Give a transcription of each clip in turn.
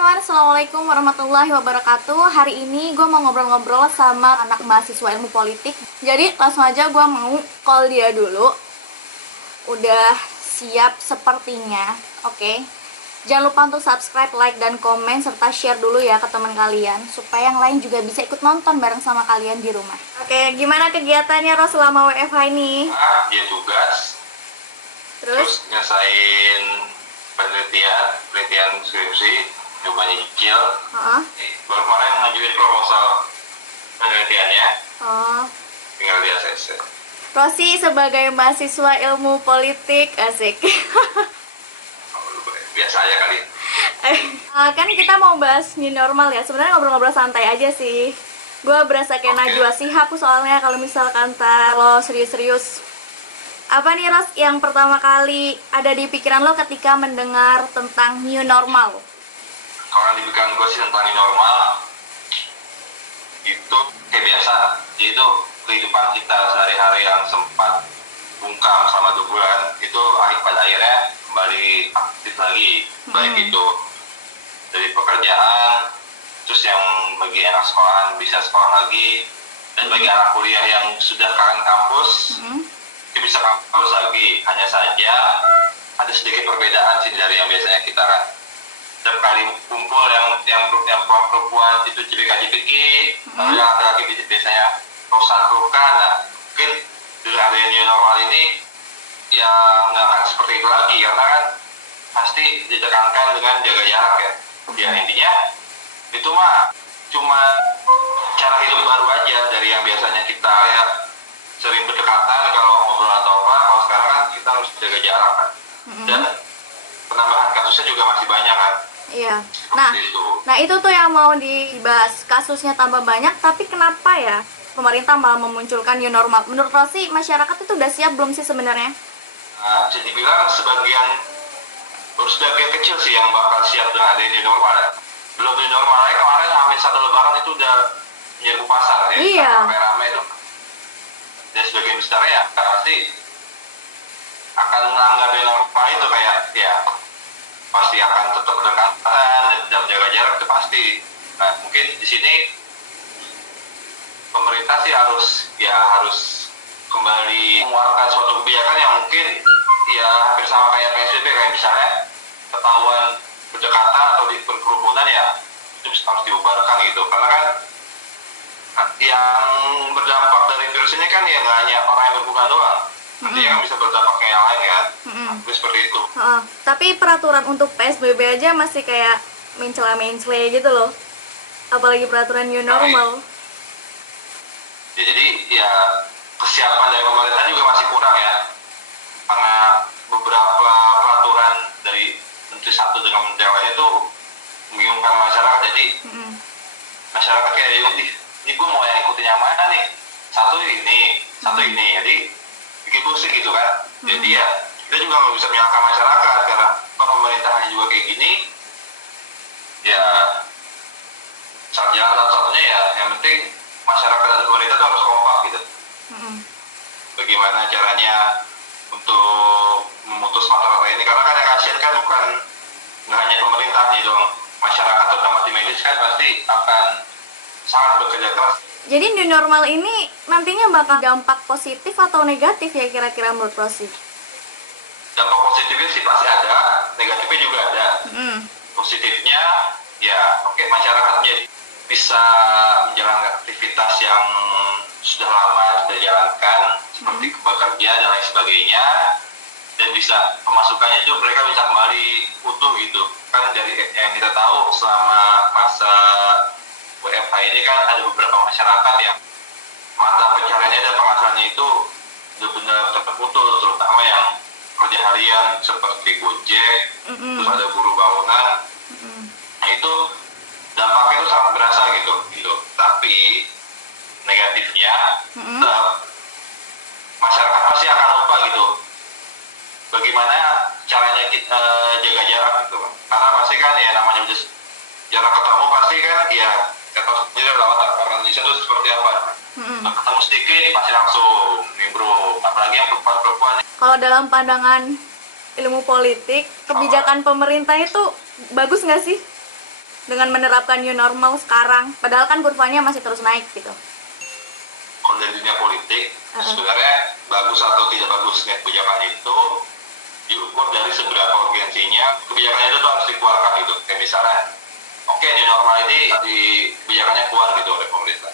teman-teman, Assalamualaikum warahmatullahi wabarakatuh. Hari ini gue mau ngobrol-ngobrol sama anak mahasiswa ilmu politik. Jadi langsung aja gue mau call dia dulu. Udah siap sepertinya, oke. Jangan lupa untuk subscribe, like, dan komen, serta share dulu ya ke teman kalian, supaya yang lain juga bisa ikut nonton bareng sama kalian di rumah. Oke, gimana kegiatannya Ros selama WFH ini? Dia tugas, Terus? nyesain penelitian skripsi, coba nyicil. Baru kemarin ngajuin proposal penelitiannya, tinggal di ACC. Rosi sebagai mahasiswa ilmu politik, asik. Biasa aja kali. Kan kita mau bahas new normal ya. Sebenarnya ngobrol-ngobrol santai aja sih. Gue berasa kayak Najwa Shihab soalnya kalau misalkan lo serius-serius. Apa nih Ros yang pertama kali ada di pikiran lo ketika mendengar tentang new normal? Kalau yang di pikiran gue sih tentang new normal itu kayak biasa. Jadi itu kehidupan kita sehari-hari yang sempat bungkam selama 2 bulan itu pada akhirnya kembali aktif lagi. Baik itu dari pekerjaan, terus yang bagi anak sekolahan bisa sekolah lagi, dan bagi anak kuliah yang sudah kangen kampus itu bisa kampus lagi. Hanya saja ada sedikit perbedaan sih dari yang biasanya kita kan setiap kali kumpul yang perempuan itu cipika-cipiki, yang laki-laki biasanya rosan-rokan. Nah, mungkin dengan adanya new normal ini ya nggak akan seperti itu lagi, karena kan pasti ditekankan dengan jaga jarak ya. Ya intinya itu mah cuma cara hidup baru aja dari yang biasanya kita ya sering berdekatan kalau ngobrol atau apa. Kalau sekarang kan kita harus jaga jarak kan. Dan penambahan kasusnya juga masih banyak kan. Iya. Nah itu tuh yang mau dibahas, kasusnya tambah banyak, tapi kenapa ya pemerintah malah memunculkan new normal? Menurut Rosi, masyarakat itu udah siap belum sih sebenarnya? Bisa dibilang sebagian kecil sih yang bakal siap dengan adanya new normal ya. Belum new normal aja kemarin Amin 1 Lebaran itu udah menyerbu pasar ya. Iya. Rame-rame itu. Dan sebagian besar ya pasti akan melanggar new normal itu, kayak ya pasti akan tetap berdekatan dan jaga jarak itu pasti. Nah mungkin di sini pemerintah sih harus kembali mengeluarkan suatu kebijakan yang mungkin ya hampir sama kayak PSBB, kayak misalnya ketahuan berdekatan atau di kerumunan ya itu harus diubarkan gitu, karena kan yang berdampak dari virus ini kan ya nggak hanya orang yang berhubungan doang, nanti kan bisa berdampak ke yang lain kan. Seperti itu. Tapi peraturan untuk PSBB aja masih kayak mencela-mencela gitu loh, apalagi peraturan new normal. Ya, jadi ya kesiapan dari pemerintah juga masih kurang ya, karena beberapa peraturan dari menteri satu dengan menteri lain itu membingungkan masyarakat. Jadi masyarakat kayak ini gue mau yang ikutin yang mana nih, satu ini jadi bikin pusing gitu kan. Jadi ya kita juga nggak bisa menyalahkan masyarakat, karena pemerintahannya juga kayak gini ya. Jalan satu-satunya ya yang penting masyarakat dan pemerintah itu harus kompak gitu. Bagaimana caranya untuk memutus mata rantai ini, karena kan yang kasihan kan bukan nggak hanya pemerintahnya dong, masyarakat terutama di medis kan pasti akan sangat bekerja keras. Jadi new normal ini nantinya bakal dampak positif atau negatif ya kira-kira menurut Rosi? Dampak positifnya sih pasti ada, negatifnya juga ada. Positifnya ya oke, masyarakat bisa menjalankan aktivitas yang sudah lama sudah dijalankan, seperti bekerja dan lain sebagainya, dan bisa pemasukannya itu mereka bisa kembali utuh gitu kan. Dari yang kita tahu selama masa WFH ini kan ada beberapa masyarakat yang mata pencariannya dan penghasilannya itu benar-benar terputus, terutama yang kerja harian seperti Gojek, terus ada buruh bangunan. Nah itu dampaknya itu sangat berasa gitu. Tapi negatifnya masyarakat pasti akan lupa gitu bagaimana caranya kita jaga jarak gitu, karena pasti kan ya namanya udah jarak ketemu pasti kan ya kata sendiri lewat orang Indonesia itu seperti apa. Ketemu sedikit pasti langsung nimbrung, apalagi yang perempuan. Kalau dalam pandangan ilmu politik, kebijakan pemerintah itu bagus nggak sih? dengan menerapkan new normal sekarang? Padahal kan kurvanya masih terus naik gitu. Kalau dari dunia politik, sebenarnya bagus atau tidak bagusnya kebijakan itu diukur dari seberapa urgensinya kebijakan itu tuh harus dikeluarkan gitu. Kayak misalnya, oke, new normal ini di kebijakannya keluar gitu oleh pemerintah.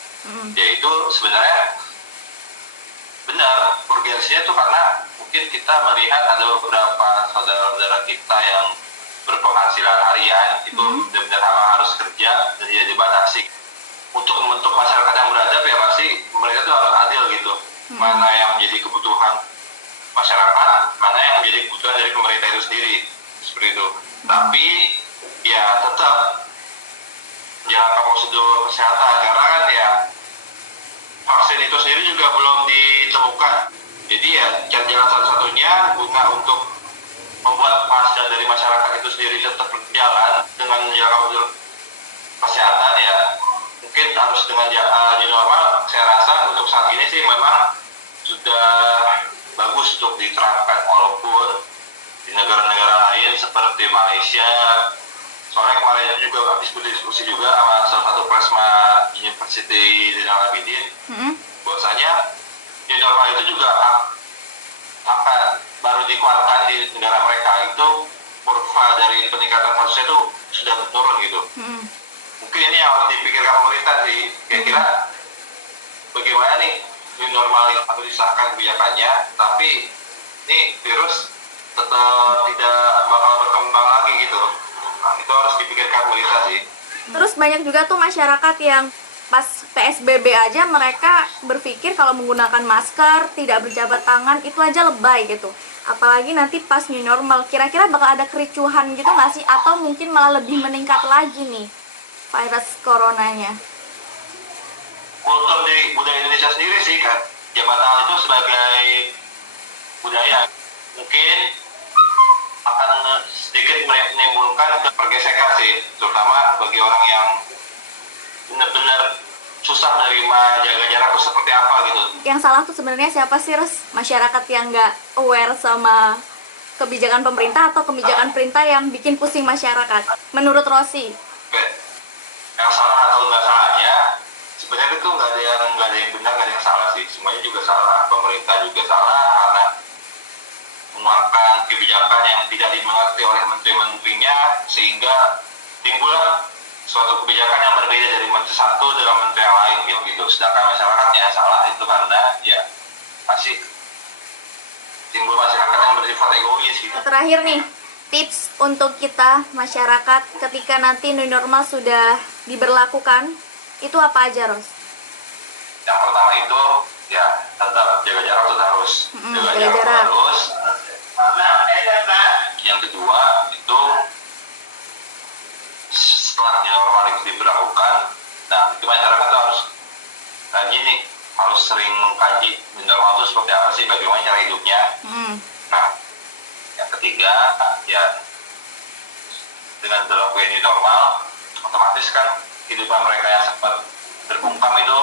Yaitu sebenarnya benar urgensinya tuh karena mungkin kita melihat ada beberapa saudara-saudara kita yang berpenghasilan harian itu benar-benar harus kerja dan tidak dibatasi. Untuk membentuk masyarakat yang beradab ya pasti mereka tuh harus adil gitu. Mana yang menjadi kebutuhan masyarakat, mana yang menjadi kebutuhan dari pemerintah itu sendiri, seperti itu. Tapi ya tetap menjalankan prosedur kesehatan karena kan ya vaksin itu sendiri juga belum ditemukan. Jadi ya jalan satu-satunya guna untuk membuat pasca dari masyarakat itu sendiri tetap berjalan dengan menjalankan prosedur kesehatan ya mungkin harus dengan new normal. Saya rasa untuk saat ini sih memang sudah bagus untuk diterapkan walaupun di negara-negara lain seperti Malaysia. Soalnya kemarin juga habis berdiskusi juga sama salah satu plasma University Zainal Abidin, bahwasanya new normal itu juga akan baru dikeluarkan di negara mereka itu kurva dari peningkatan kasusnya itu sudah menurun gitu. Mungkin ini yang harus dipikirkan pemerintah sih, kira-kira bagaimana nih new normal itu disahkan kebijakannya, tapi ini virus tetap tidak bakal berkembang lagi gitu. Nah, itu harus dipikirkan pemerintah sih. Terus banyak juga tuh masyarakat yang pas PSBB aja mereka berpikir kalau menggunakan masker, tidak berjabat tangan itu aja lebay gitu. Apalagi nanti pas new normal, kira-kira bakal ada kericuhan gitu nggak sih? Atau mungkin malah lebih meningkat lagi nih virus coronanya? Kultur di budaya Indonesia sendiri sih kan, jabat tangan itu sebagai budaya mungkin akan sedikit menimbulkan pergesekan sih, terutama bagi orang yang benar-benar susah menerima jaga jarak itu seperti apa gitu. Yang salah tuh sebenarnya siapa sih, Res? Masyarakat yang nggak aware sama kebijakan pemerintah atau kebijakan perintah yang bikin pusing masyarakat? Menurut Rosi? Yang salah atau nggak salahnya, sebenarnya itu nggak ada yang benar, nggak ada yang salah sih. Semuanya juga salah. Pemerintah juga salah karena mengeluarkan kebijakan yang tidak dimengerti oleh menteri-menterinya sehingga timbullah suatu kebijakan yang berbeda dari menteri satu dengan menteri yang lain gitu. Sedangkan masyarakatnya salah itu karena ya pasti timbul masyarakat yang bersifat egois gitu. Terakhir nih, tips untuk kita masyarakat ketika nanti new normal sudah diberlakukan itu apa aja, Ros? Yang pertama itu ya tetap jaga jarak itu harus jaga jarak terus. Yang kedua itu setelah new normal itu diberlakukan, nah itu masyarakat harus kaji nih, harus sering mengkaji new normal itu seperti apa sih, bagaimana cara hidupnya. Nah, yang ketiga ya dengan berlakunya new normal, otomatis kan kehidupan mereka yang sempat terbungkam itu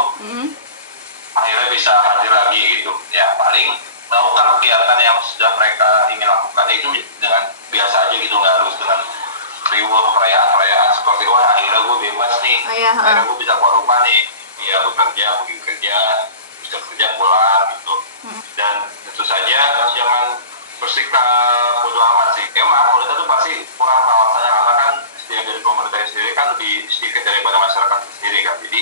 akhirnya bisa hadir lagi gitu. Ya paling melakukan kegiatan yang sudah mereka ingin lakukan itu dengan biasa aja gitu, nggak harus dengan reward perayaan seperti wah akhirnya gue bebas nih, akhirnya gue bisa keluar rumah nih, ya bekerja, pergi kerja, bisa kerja pulang gitu. Dan tentu saja jangan bersikap bodo amat sih. Emang pemerintah tuh pasti kurang pengawasannya karena kan setiap dari pemerintah sendiri kan lebih sedikit daripada masyarakat sendiri kan. Jadi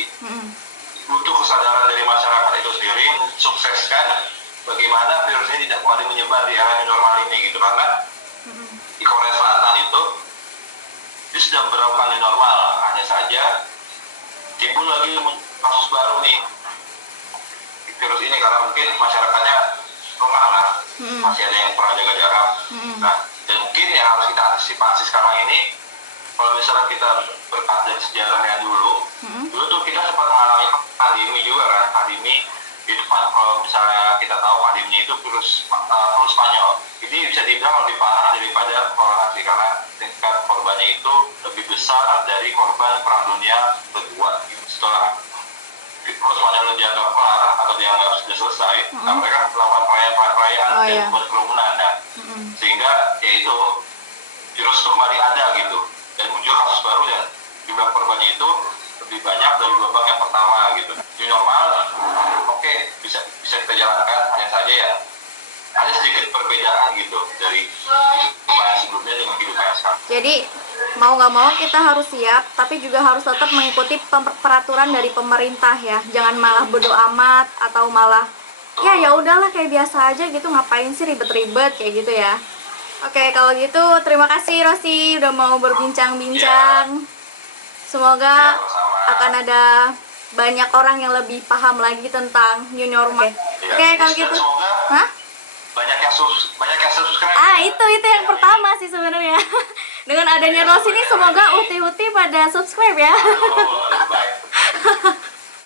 butuh kesadaran dari masyarakat itu sendiri sukseskan bagaimana virus ini tidak kembali menyebar di era new normal ini gitu, karena di Korea Selatan itu dia sudah berlakukan new normal, hanya saja timbul lagi kasus baru nih virus ini karena mungkin masyarakatnya lengah lah, masih ada yang kurang jaga jarak. Nah, dan mungkin yang harus kita antisipasi sekarang ini, kalau misalnya kita berkaca dari sejarahnya dulu tuh kita sempat mengalami pandemi juga kan, pandemi di depan. Kalau misalnya kita tahu pandeminya itu virus flu Spanyol, ini bisa dibilang lebih parah daripada corona sih, karena tingkat korbannya itu lebih besar dari korban perang dunia kedua gitu. Setelah virus Spanyol dianggap kelar atau dianggap sudah selesai, nah mereka melakukan perayaan dan buat kerumunan, dan sehingga ya itu virus kembali ada gitu dan muncul kasus baru dan jumlah korbannya itu lebih banyak dari gelombang yang pertama gitu. New normal, oke, bisa kita jalankan, hanya saja ya ada sedikit perbedaan gitu dari kehidupan sebelumnya dengan kehidupan yang sekarang. Jadi mau nggak mau kita harus siap, tapi juga harus tetap mengikuti peraturan dari pemerintah ya. Jangan malah bodo amat atau malah ya udahlah kayak biasa aja gitu, ngapain sih ribet-ribet kayak gitu ya. Oke, kalau gitu terima kasih Rosi udah mau berbincang-bincang. Semoga akan ada banyak orang yang lebih paham lagi tentang new normal. Oke, kalau gitu. Hah? Banyak yang subscribe. Itu yang pertama sih sebenarnya. Dengan adanya Rosi ini semoga uti-uti pada subscribe ya. Aduh, lebih baik.